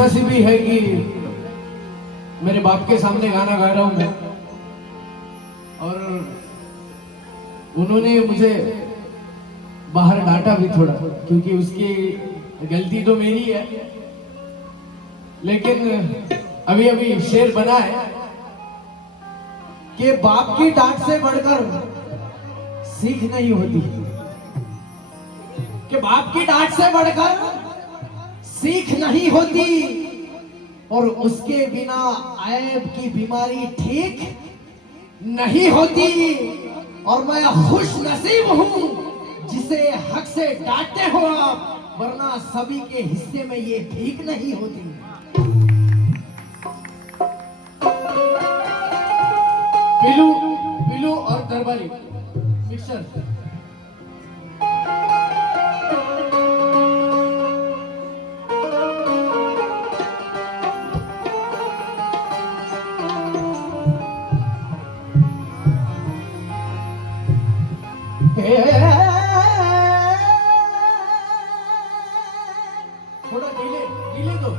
ऐसी भी है कि मेरे बाप के सामने गाना गा रहा हूं मैं, और उन्होंने मुझे बाहर डांटा भी थोड़ा, क्योंकि उसकी गलती तो मेरी है। लेकिन अभी अभी शेर बना है कि बाप की डांट से बढ़कर सीख नहीं होती, कि बाप की डांट से बढ़कर सीख नहीं होती, और उसके बिना ऐब की बीमारी ठीक नहीं होती। और मैं खुश नसीब हूं जिसे हक से डांटते हो आप, वरना सभी के हिस्से में ये ठीक नहीं होती। बिलू बिलू और दरबारी मिक्सर। थोड़ा ढीले ढीले दो।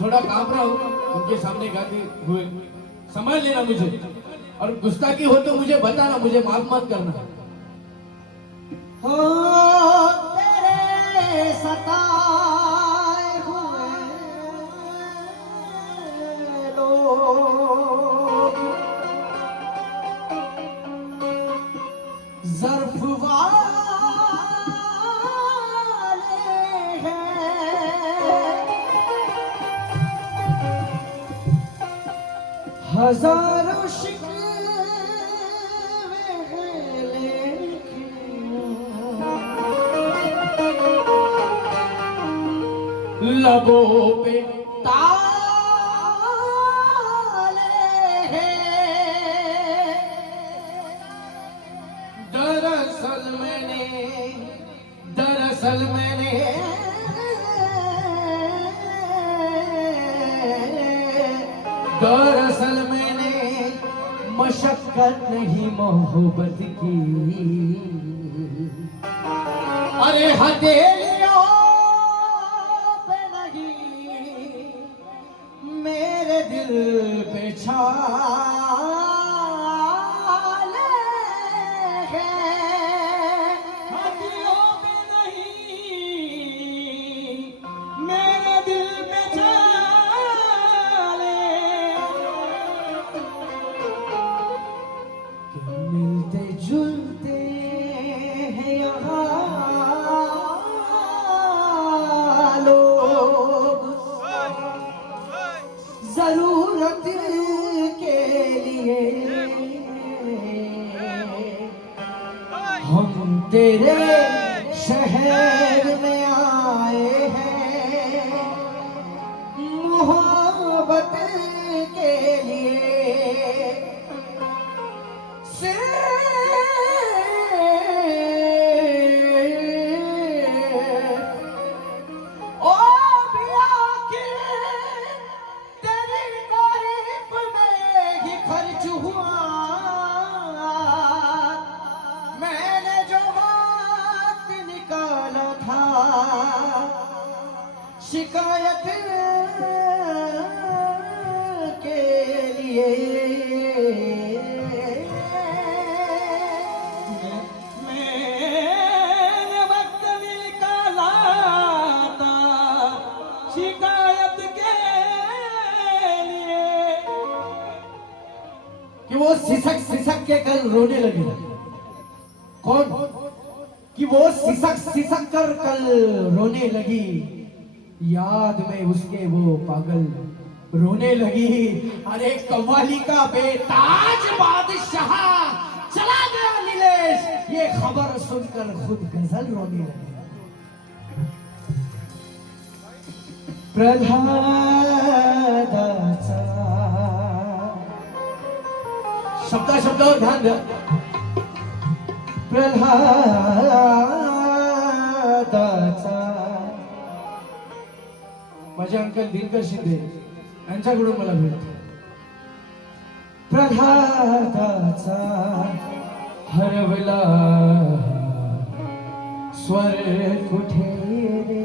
थोड़ा कांप रहा हूँ उनके सामने गाते हुए, समझ लेना मुझे, और गुस्ताखी हो तो मुझे बताना, मुझे माफ मत करना। हो तेरे सताए हुए लोग ज़र्फ़ वाले हैं, हजारों शिकवे हैं, लेकिन लबों पे ताले हैं। दरअसल मैंने मशक्कत नहीं मोहब्बत की, अरे हथेलियों पे नहीं मेरे दिल पे छाले हैं। हथेलियों पे नहीं मेरे दिल पे छाले, मिलते जुलते हैं यहाँ लोग, जरूरत के लिए हम तेरे शहर में आए हैं, मोहब्बत के लिए। शिकायत के लिए मैंने वक्त निकाला था, शिकायत के लिए। कि वो सिसक सिसक के कल रोने लगी। कौन? कि वो सिसक सिसक कर कल रोने लगी, याद में उसके वो पागल रोने लगी। अरे कव्वाली का बेताज बादशाह चला गया नीलेश, ये खबर सुनकर खुद गजल रोने लगी। प्रल्हादाचा शब्दावर ध्यान द्या। प्रल्हादाचा माझे अंकल दिनकर शिंदे यांच्याकडून मला भेटतो। प्रल्हादाचा हरवला स्वर कुठे रे,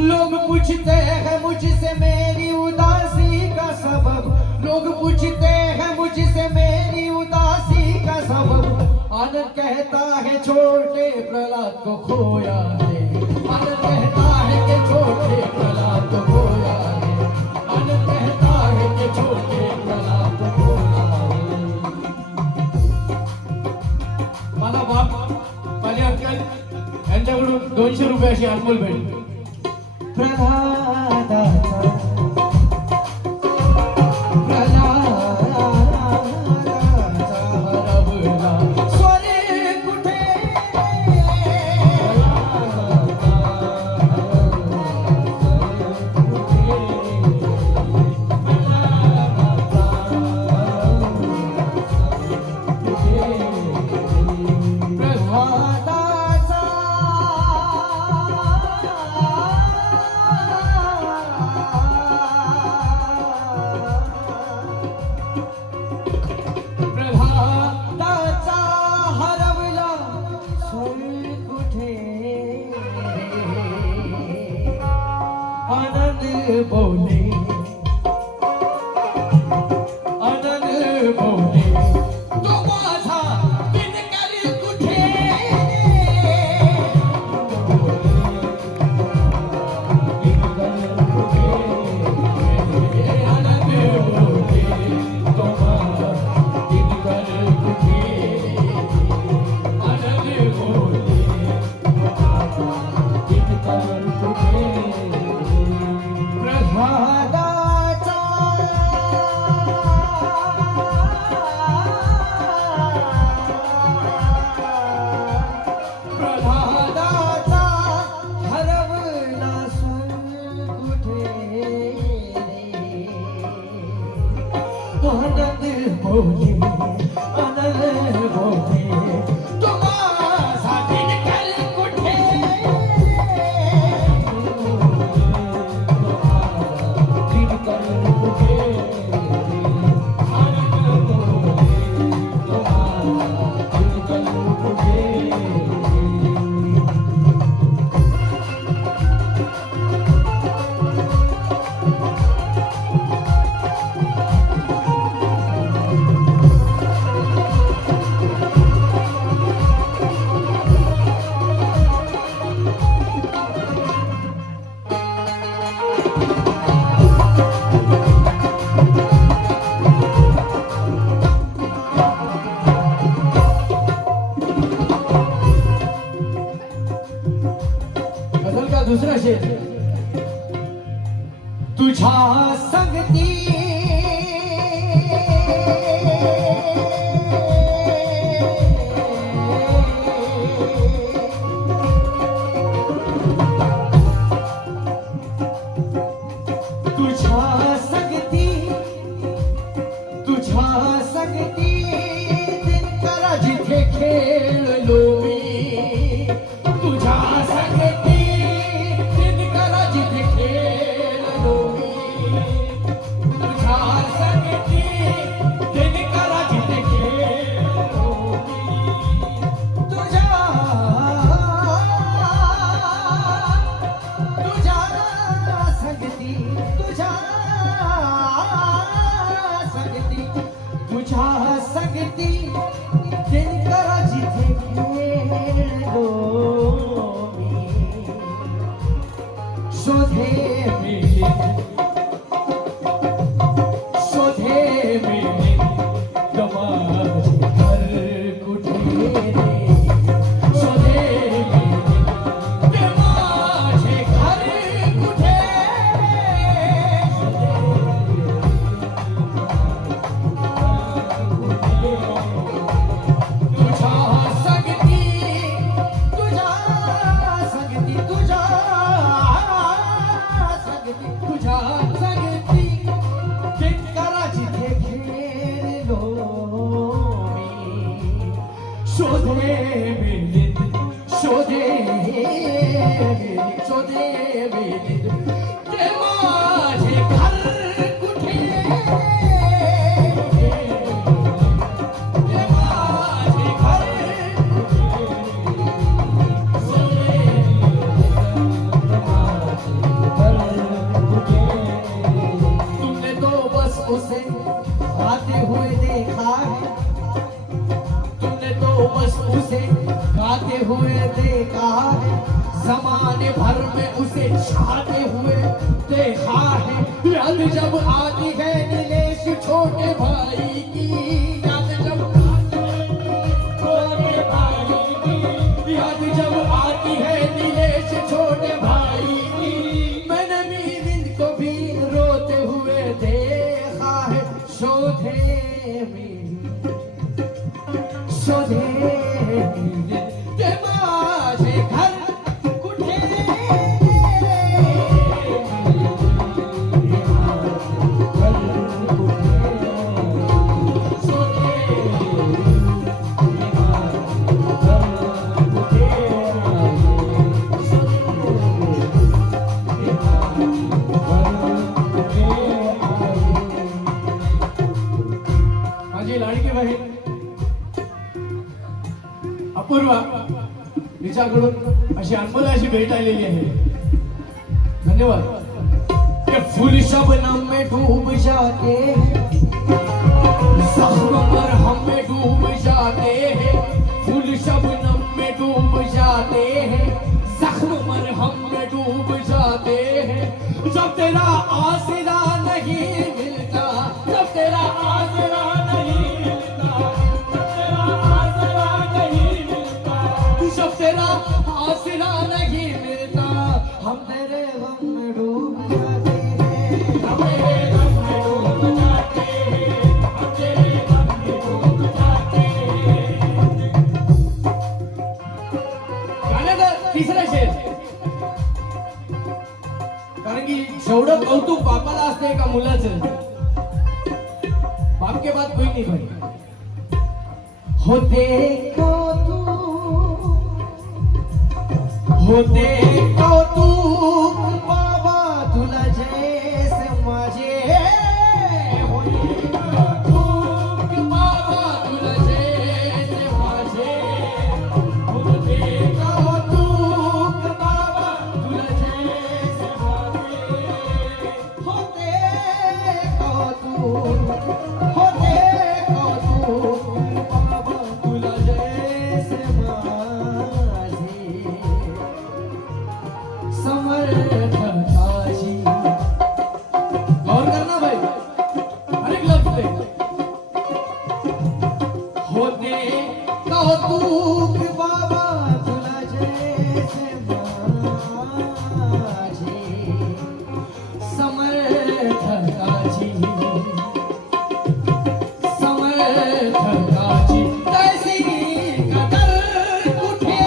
लोग पूछते हैं मुझसे मेरी उदासी का सबब, लोग पूछते हैं मुझसे मेरी उदासी का सबब। आनंद कहता है छोटे प्रहलाद को खोया है, आनंद कहता है कि छोटे प्रहलाद को खोया है, आनंद कहता है कि छोटे प्रहलाद को खोया है। माझा बाप माझे अंकल यांच्याकडून 200 रुपयाची अनमोल भेट। गोठे तो माझा दिनकर कुठे दिनकर कुठे गझल का दूसरा शेर तुझा संगती तुझा संगती तुझा संगती दिनकर जिथे खेळलो मी तुझा संगती दिनकर जिथे खेळलो मी तुझा संगती दिनकर जिथे खेळलो मी तुझा तुझा संगती तुझा संगती तुझा संगती दिनकर जिथे खेळलो मी शोधे मिळेल शोधे मिळेल माझे घर कुठे रे शोधे मिळेल माझे घर कुठे तुझा संगती तुझा संगती तुझा संगती तुझा संगती दिनकर जिथे खेळलो मी शोधे मिळेल शोधे मिळेल शोधे मिळेल ते माझे घर कुठे ते माझे घर तुमने तो बस उसे गाते हुए देखा है तुमने तो बस उसे गाते हुए देखा है जमाने भर में उसे छाते हुए देखा है याद जब आती है नीलेश छोटे भाई की याद जब आती है छोटे भाई की याद जब आती है नीलेश छोटे भाई की मैंने मीरिंद को भी रोते हुए देखा है शोधे मीरिंद शोधे मीरिंद ते माझे घर कुठे माझी लाडकी बहीण अपूर्वा तिच्याकडून अशी अनमोल अशी भेट आलेली आहे धन्यवाद ये फूल शबनम में डूब जाते हैं जख्म मरहम में डूब जाते हैं फूल शबनम में डूब जाते हैं जख्म मरहम में डूब जाते हैं जब तेरा आसरा नहीं मिलता जब तेरा आसरा नहीं मिलता जब तेरा आसरा नहीं मिलता जब तेरा आसरा नहीं मिलता हम तेरे गम में डूब जाते हैं हम तेरे गम में डूब जाते हैं हम तेरे गम में डूब जाते हैं गाण्याचा तिसरा शेर कारण की जेवढं कौतुक बापाला असते एका मुलाचं बाप के बाद कोई नहीं भाई होते कौतुक बाबा तुला जैसे माझे होते कौतुक बाबा तुला जैसे माझे होते कौतुक बाबा तुला जैसे माझे होते कौतुक बाबा तुला जैसे माझे समर्थकाची गौर करना भाई अनेक लफ्ज होते कौतुक बाबा तुला जैसे माझे समर्थकाची तैसी कदर कुठे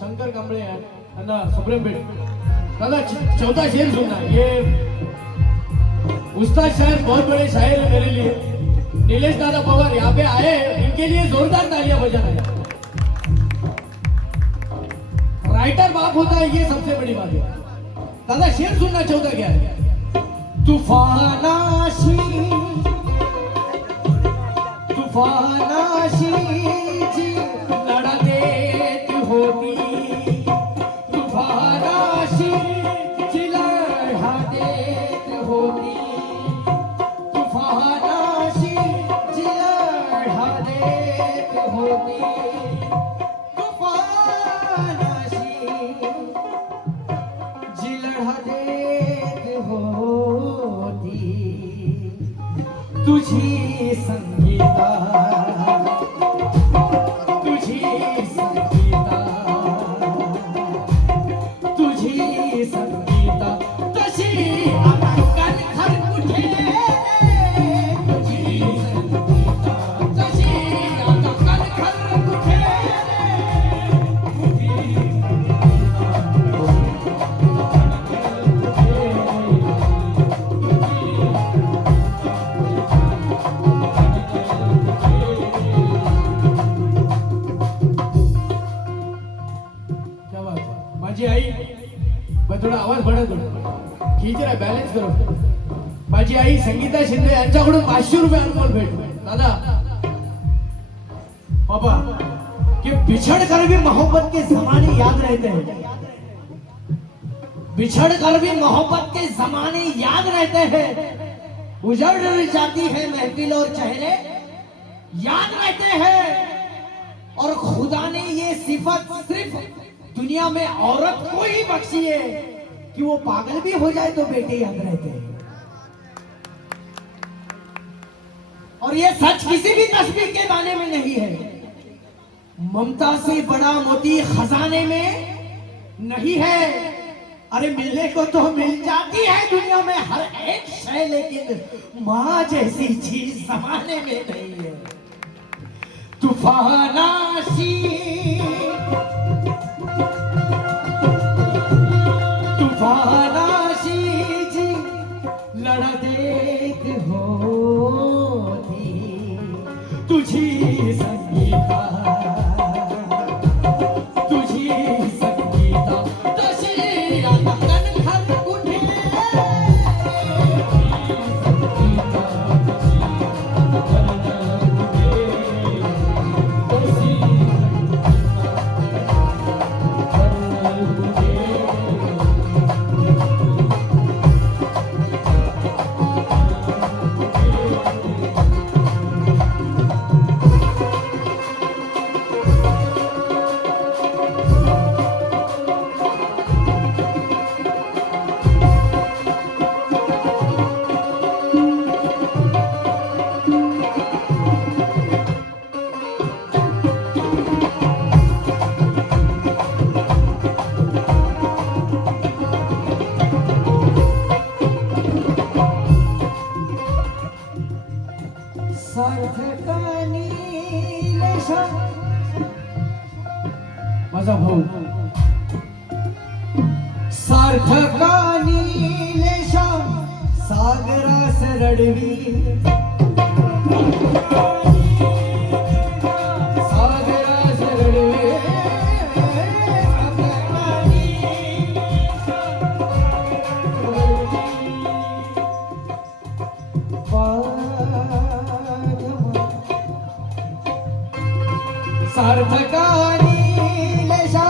शंकर कांबळे यांना सुप्रीम पेट दादा चौथा शेर सुनना ये उस्ताद शायर बहुत बड़े शायर है मेरे लिए नीलेश दादा पवार यहाँ पे आए इनके लिए जोरदार तालियां बजाना राइटर बाप होता है ये सबसे बड़ी बात है दादा शेर सुनना चौथा क्या है तूफानाशी जी लड़ा देत होती तूफानाशी जी लड़ा देत होती तूफानाशी जी लड़ा देत होती तूफानाशी जी लड़ा देत होती तुझी संगीता संगीता तशी आता कणखर कुठे तुझी संगीता तशी आता कणखर कुठे क्या बात है माझी आई थोडा आवाज बढ़ा दो खींच रहा बैलेंस करो माझी आई संगीता शिंदे यांच्याकडून 500 रुपये अनमोल भेट दादा पापा कि बिछड़ कर भी मोहब्बत के जमाने याद रहते हैं बिछड़ कर भी मोहब्बत के जमाने याद रहते हैं उजड़ जाती है महफिल और चेहरे याद रहते हैं और खुदा ने ये सिफत सिर्फ दुनिया में औरत को ही बख्शी है कि वो पागल भी हो जाए तो बेटे याद रहते हैं और ये सच किसी भी तस्वीर के दाने में नहीं है ममता से बड़ा मोती खजाने में नहीं है अरे मिलने को तो मिल जाती है दुनिया में हर एक शय लेकिन माँ जैसी चीज जमाने में नहीं है तूफानाशी तूफानाशी जी लड़ा देत होती तुझी संगीता तुझी संगीता तशी आता कणखर कुठे माझा भाऊ सार्थकानी लेशा सागरास रडवी सागरास रडवी सार्थकानी लेशा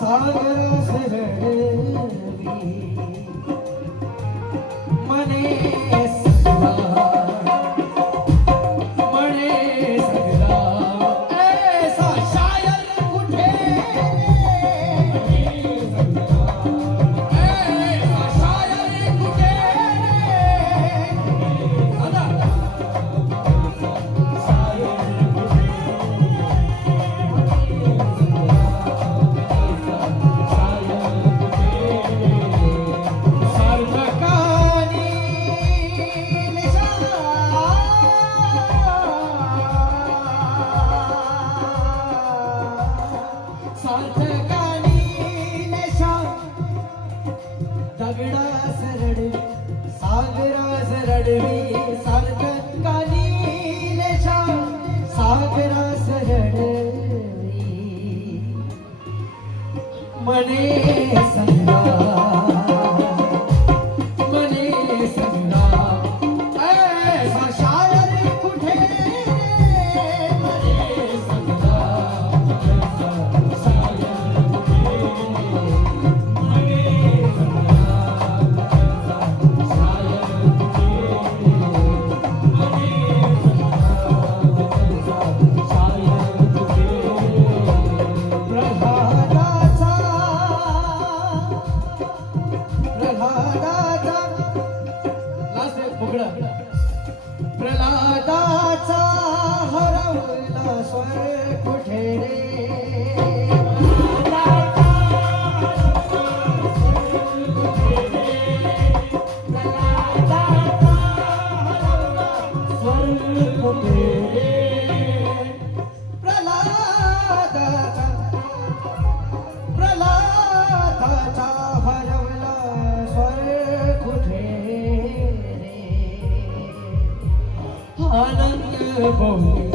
सागरास रडवी मने सगळा मने सगळा ऐसा शायर कुठे ऐसा शायर कुठे आता दगडास रडवी सागरास रडवी सार्थकानी लेशा सागरास रडवी मने संगा मने संगा ऐसा शायर कुठे मने संगा प्रल्हादाचा हरवला स्वर कुठे रे प्रल्हादाचा हरवला स्वर कुठे रे आनंद बहु